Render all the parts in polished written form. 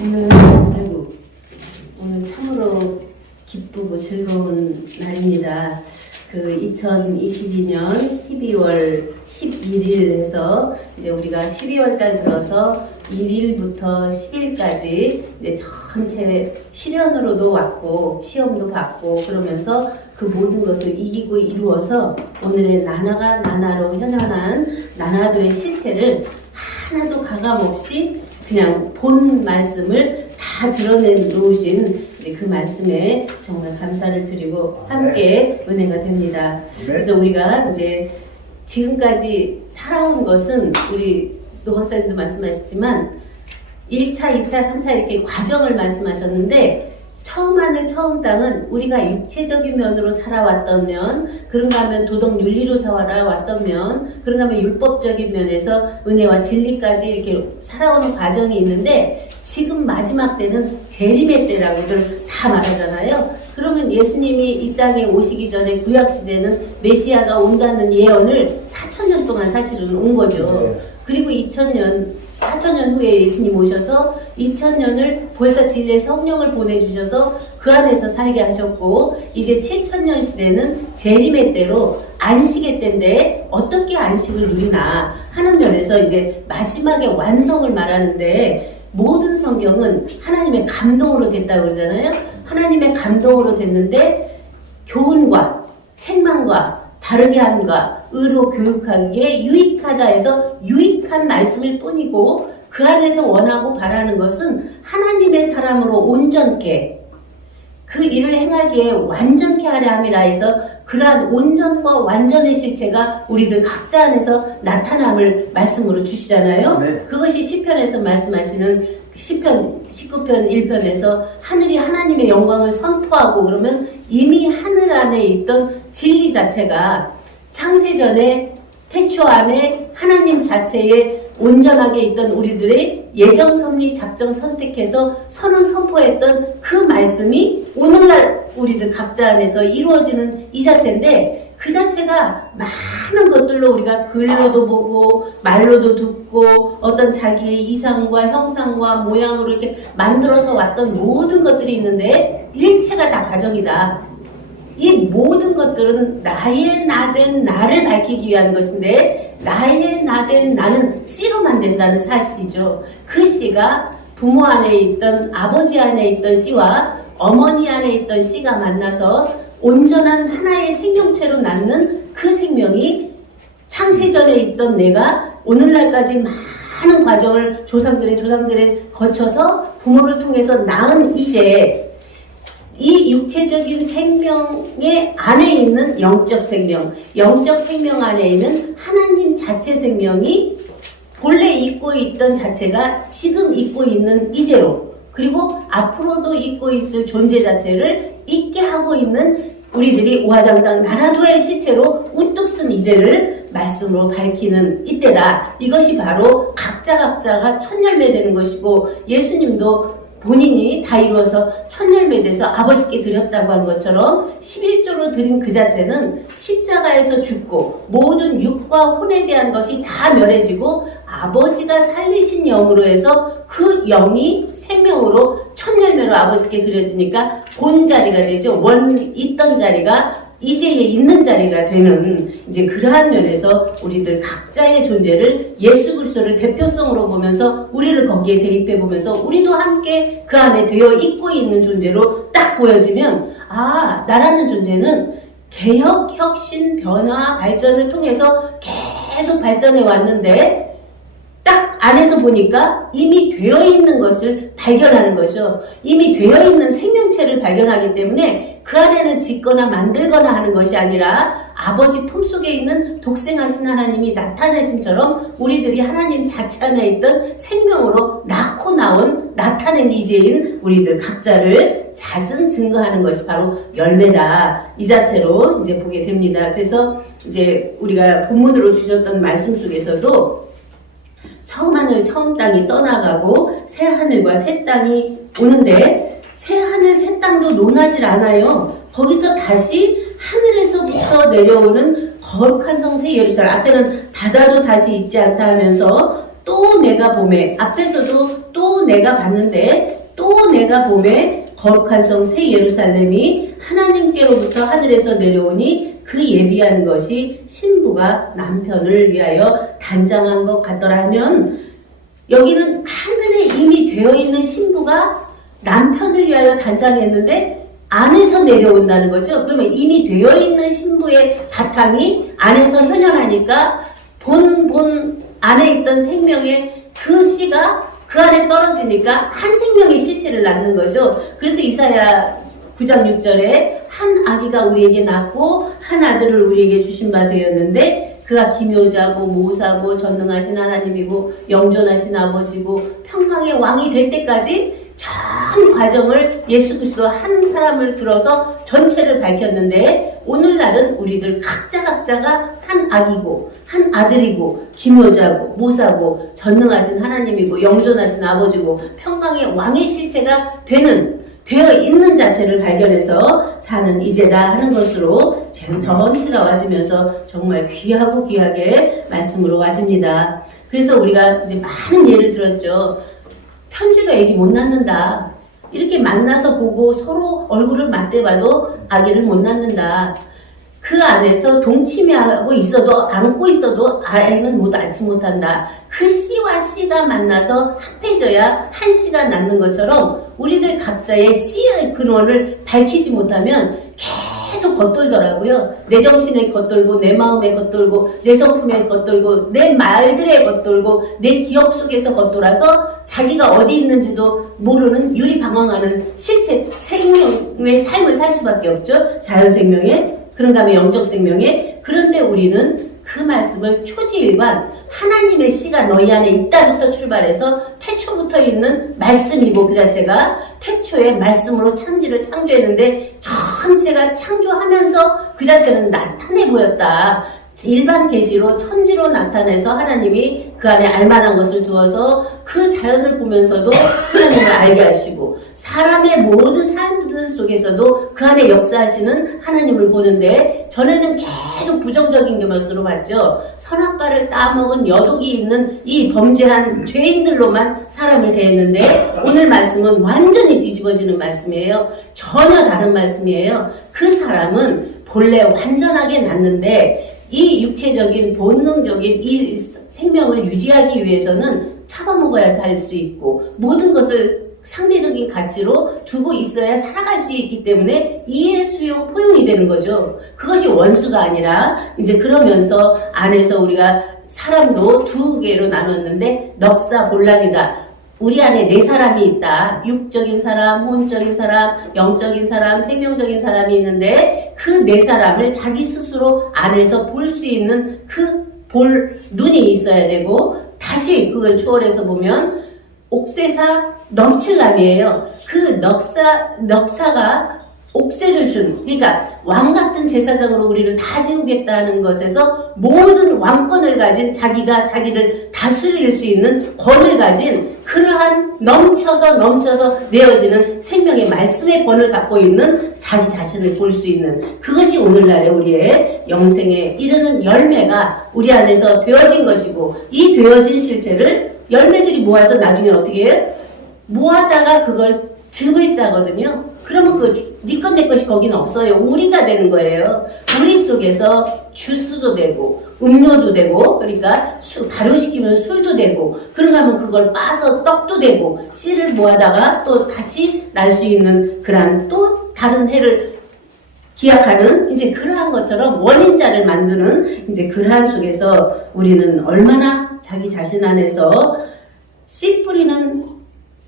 오늘 참으로 기쁘고 즐거운 날입니다. 2022년 12월 11일에서 이제 우리가 12월달 들어서 1일부터 10일까지 이제 전체 시련으로도 왔고 시험도 받고 그러면서 그 모든 것을 이기고 이루어서 오늘의 나나로 현현한 나나도의 실체를 하나도 가감없이 그냥 본 말씀을 다 드러내 놓으신 이제 그 말씀에 정말 감사를 드리고 함께 은혜가 됩니다. 그래서 우리가 이제 지금까지 살아온 것은 우리 노 박사님도 말씀하셨지만 1차, 2차, 3차 이렇게 과정을 말씀하셨는데 처음 하늘 처음 땅은 우리가 육체적인 면으로 살아왔던 면, 그런가 하면 도덕 윤리로 살아왔던 면, 그런가 하면 율법적인 면에서 은혜와 진리까지 이렇게 살아오는 과정이 있는데 지금 마지막 때는 재림의 때라고들 다 말하잖아요. 그러면 예수님이 이 땅에 오시기 전에 구약시대는 메시아가 온다는 예언을 4,000년 동안 사실은 온 거죠. 그리고 4,000년 후에 예수님 오셔서 2000년을 벌써 진리의 성령을 보내주셔서 그 안에서 살게 하셨고 이제 7000년 시대는 재림의 때로 안식의 때인데 어떻게 안식을 누리나 하는 면에서 이제 마지막에 완성을 말하는데 모든 성경은 하나님의 감동으로 됐다고 그러잖아요. 하나님의 감동으로 됐는데 교훈과 책망과 바르게 함과 의로 교육하기에 유익하다 해서 유익한 말씀일 뿐이고 그 안에서 원하고 바라는 것은 하나님의 사람으로 온전케 그 일을 행하기에 완전케 하려 함이라 해서 그러한 온전과 완전의 실체가 우리들 각자 안에서 나타남을 말씀으로 주시잖아요. 네. 그것이 시편에서 말씀하시는 시편 19편 1편에서 하늘이 하나님의 영광을 선포하고 그러면 이미 하늘 안에 있던 진리 자체가 창세전에 태초 안에 하나님 자체에 온전하게 있던 우리들의 예정 섭리 작정 선택해서 선언 선포했던 그 말씀이 오늘날 우리들 각자 안에서 이루어지는 이 자체인데 그 자체가 많은 것들로 우리가 글로도 보고 말로도 듣고 어떤 자기의 이상과 형상과 모양으로 이렇게 만들어서 왔던 모든 것들이 있는데 일체가 다 과정이다. 이 모든 것들은 나의 나된 나를 밝히기 위한 것인데 나의 나된 나는 씨로만 된다는 사실이죠. 그 씨가 부모 안에 있던 아버지 안에 있던 씨와 어머니 안에 있던 씨가 만나서 온전한 하나의 생명체로 낳는 그 생명이 창세전에 있던 내가 오늘날까지 많은 과정을 조상들의 거쳐서 부모를 통해서 낳은 이제 이 육체적인 생명의 안에 있는 영적 생명 안에 있는 하나님 자체 생명이 본래 있고 있던 자체가 지금 있고 있는 이제로 그리고 앞으로도 있고 있을 존재 자체를 있게 하고 있는 우리들이 오하당당 나라도의 실체로 우뚝 쓴 이제를 말씀으로 밝히는 이때다. 이것이 바로 각자가 첫 열매 되는 것이고 예수님도 본인이 다 이루어서 첫 열매 돼서 아버지께 드렸다고 한 것처럼 11조로 드린 그 자체는 십자가에서 죽고 모든 육과 혼에 대한 것이 다 멸해지고 아버지가 살리신 영으로 해서 그 영이 생명으로 첫 열매로 아버지께 드려지니까 본 자리가 되죠. 있던 자리가 이제 있는 자리가 되는 이제 그러한 면에서 우리들 각자의 존재를 예수 그리스도를 대표성으로 보면서 우리를 거기에 대입해 보면서 우리도 함께 그 안에 되어 있고 있는 존재로 딱 보여지면 아 나라는 존재는 개혁, 혁신, 변화, 발전을 통해서 계속 발전해 왔는데 딱 안에서 보니까 이미 되어 있는 것을 발견하는 거죠. 이미 되어 있는 생명체를 발견하기 때문에 그 안에는 짓거나 만들거나 하는 것이 아니라 아버지 품속에 있는 독생하신 하나님이 나타내심처럼 우리들이 하나님 자체 안에 있던 생명으로 낳고 나타낸 이제인 우리들 각자를 잦은 증거하는 것이 바로 열매다. 이 자체로 이제 보게 됩니다. 그래서 이제 우리가 본문으로 주셨던 말씀 속에서도 처음 하늘 처음 땅이 떠나가고 새 하늘과 새 땅이 오는데 새 하늘 새 땅도 논하질 않아요. 거기서 다시 하늘에서부터 내려오는 거룩한 성새 예루살렘 앞에는 바다도 다시 있지 않다 하면서 또 내가 봄에, 앞에서도 또 내가 봤는데 또 내가 봄에 거룩한 성 새 예루살렘이 하나님께로부터 하늘에서 내려오니 그 예비한 것이 신부가 남편을 위하여 단장한 것 같더라 하면, 여기는 하늘에 이미 되어 있는 신부가 남편을 위하여 단장했는데 안에서 내려온다는 거죠. 그러면 이미 되어 있는 신부의 바탕이 안에서 현현하니까 본 안에 있던 생명의 그 씨가 그 안에 떨어지니까 한 생명의 실체를 낳는 거죠. 그래서 이사야 9장 6절에 한 아기가 우리에게 낳고 한 아들을 우리에게 주신 바 되었는데 그가 기묘자고 모사고 전능하신 하나님이고 영존하신 아버지고 평강의 왕이 될 때까지 전 과정을 예수 그리스도 한 사람을 들어서 전체를 밝혔는데, 오늘날은 우리들 각자가 한 아기고 한 아들이고 기묘자고 모사고 전능하신 하나님이고 영존하신 아버지고 평강의 왕의 실체가 되어 있는 자체를 발견해서 사는 이제다 하는 것으로 전체가 와지면서 정말 귀하게 말씀으로 와집니다. 그래서 우리가 이제 많은 예를 들었죠. 편지로 애기 못 낳는다. 이렇게 만나서 보고 서로 얼굴을 맞대봐도 아기를 못 낳는다. 그 안에서 동침하고 있어도, 안고 있어도 아이는 낳지 못한다. 그 씨와 씨가 만나서 합해져야 한 씨가 낳는 것처럼 우리들 각자의 씨의 근원을 밝히지 못하면 계속 겉돌더라고요. 내 정신에 겉돌고, 내 마음에 겉돌고, 내 성품에 겉돌고, 내 말들에 겉돌고, 내 기억 속에서 겉돌아서 자기가 어디 있는지도 모르는 유리방황하는 실체, 생명의 삶을 살 수밖에 없죠. 자연생명의, 그런가 하면 영적 생명에. 그런데 우리는 그 말씀을 초지일관 하나님의 씨가 너희 안에 있다부터 출발해서 태초부터 있는 말씀이고, 그 자체가 태초의 말씀으로 천지를 창조했는데 전체가 창조하면서 그 자체는 나타내 보였다. 일반 계시로 천지로 나타내서 하나님이 그 안에 알만한 것을 두어서 그 자연을 보면서도 하나님을 알게 하시고, 사람의 모든 삶들 속에서도 그 안에 역사하시는 하나님을 보는데, 전에는 계속 부정적인 것으로 봤죠. 선악과를 따먹은 여독이 있는 이 범죄한 죄인들로만 사람을 대했는데, 오늘 말씀은 완전히 뒤집어지는 말씀이에요. 전혀 다른 말씀이에요. 그 사람은 본래 완전하게 났는데 이 육체적인 본능적인 이 생명을 유지하기 위해서는 잡아먹어야 살 수 있고, 모든 것을 상대적인 가치로 두고 있어야 살아갈 수 있기 때문에 이해, 수용, 포용이 되는 거죠. 그것이 원수가 아니라, 이제 그러면서 안에서 우리가 사람도 두 개로 나눴는데 넉사 본람이다. 우리 안에 네 사람이 있다. 육적인 사람, 혼적인 사람, 영적인 사람, 생명적인 사람이 있는데 그 네 사람을 자기 스스로 안에서 볼 수 있는 그 볼 눈이 있어야 되고, 다시 그걸 초월해서 보면 옥새사 넘칠남이에요. 그 넉사가 옥새를 준, 그러니까 왕 같은 제사장으로 우리를 다 세우겠다는 것에서 모든 왕권을 가진, 자기가 자기를 다스릴 수 있는 권을 가진 그러한 넘쳐서 내어지는 생명의 말씀의 권을 갖고 있는 자기 자신을 볼 수 있는, 그것이 오늘날의 우리의 영생에 이르는 열매가 우리 안에서 되어진 것이고, 이 되어진 실체를 열매들이 모아서 나중에 어떻게 해요? 모아다가 그걸 즙을 짜거든요. 그러면 네 것 내 것이 거기는 없어요. 우리가 되는 거예요. 우리 속에서 주스도 되고 음료도 되고, 그러니까 발효시키면 술도 되고, 그런가 하면 그걸 빻아서 떡도 되고, 씨를 모아다가 또 다시 날 수 있는 그러한 또 다른 해를 기약하는, 이제 그러한 것처럼 원인자를 만드는, 이제 그러한 속에서 우리는 얼마나 자기 자신 안에서 씨 뿌리는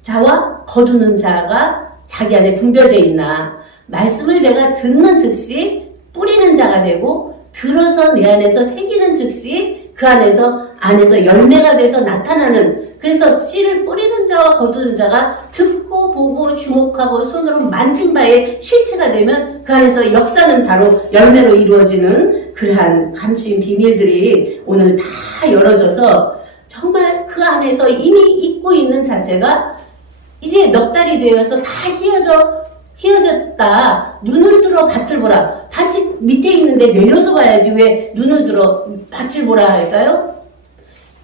자와 거두는 자가 자기 안에 분별되어 있나. 말씀을 내가 듣는 즉시 뿌리는 자가 되고, 들어서 내 안에서 새기는 즉시 그 안에서 열매가 돼서 나타나는, 그래서 씨를 뿌리는 자와 거두는 자가 듣고 보고 주목하고 손으로 만진 바의 실체가 되면 그 안에서 역사는 바로 열매로 이루어지는 그러한 감추인 비밀들이 오늘 다 열어져서 정말 그 안에서 이미 있고 있는 자체가 이제 넉 달이 되어서 다 휘어졌다. 눈을 들어 밭을 보라. 밭이 밑에 있는데 내려서 봐야지 왜 눈을 들어 밭을 보라 할까요?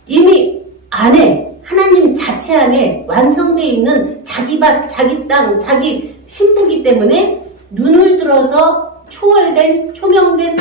이미 안에 하나님 자체 안에 완성되어 있는 자기 밭, 자기 땅, 자기 신부기 때문에 눈을 들어서 초월된, 초명된,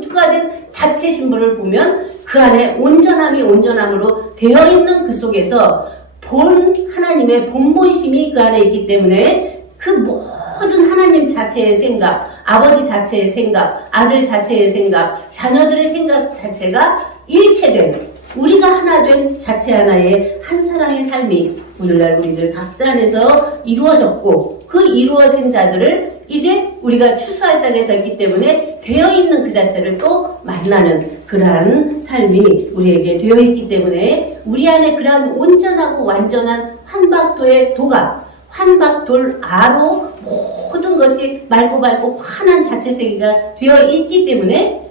투과된 자체 신부를 보면 그 안에 온전함이 온전함으로 되어 있는 그 속에서 본 하나님의 본본심이 그 안에 있기 때문에 그 모든 하나님 자체의 생각, 아버지 자체의 생각, 아들 자체의 생각, 자녀들의 생각 자체가 일체된, 우리가 하나 된 자체 하나의 한 사랑의 삶이 오늘날 우리들 각자 안에서 이루어졌고, 그 이루어진 자들을 이제 우리가 추수할 땅에 됐기 때문에 되어 있는 그 자체를 또 만나는 그러한 삶이 우리에게 되어 있기 때문에 우리 안에 그러한 온전하고 완전한 환박도의 도가, 환박돌 아로 모든 것이 맑고 환한 자체 세계가 되어 있기 때문에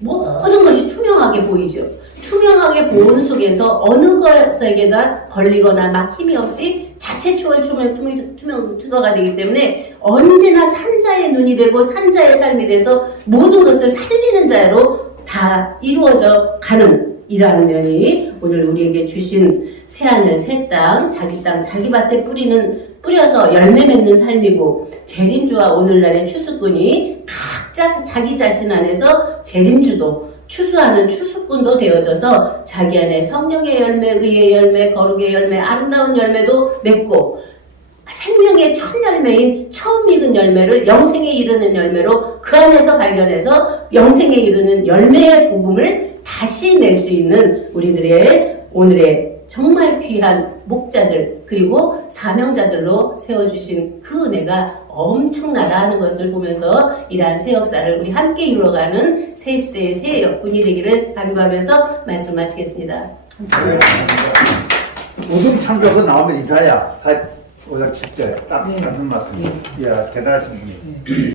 모든 것이 투명하게 보이죠. 투명하게 보는 속에서 어느 것에게나 걸리거나 막힘이 없이 자체 초월 투명가 되기 때문에 언제나 산자의 눈이 되고 산자의 삶이 돼서 모든 것을 살리는 자로 다 이루어져 가는 이러한 면이 오늘 우리에게 주신 새하늘, 새 땅, 자기 밭에 뿌려서 열매 맺는 삶이고, 재림주와 오늘날의 추수꾼이 각자 자기 자신 안에서 재림주도 추수하는 추수꾼도 되어져서 자기 안에 성령의 열매, 의의 열매, 거룩의 열매, 아름다운 열매도 맺고, 생명의 첫 열매인 처음 익은 열매를 영생에 이르는 열매로 그 안에서 발견해서 영생에 이르는 열매의 복음을 다시 낼 수 있는 우리들의 오늘의 정말 귀한 목자들 그리고 사명자들로 세워주신 그 은혜가 엄청나다 하는 것을 보면서 이러한 새 역사를 우리 함께 이루어가는 새 시대의 새 역군이 되기를 간구하면서 말씀 마치겠습니다. 감사합니다. 우등 창조가 나오면 인사야. 5장 10절 딱 맞는 말씀이에요. 이야, 대단하신 분이에요.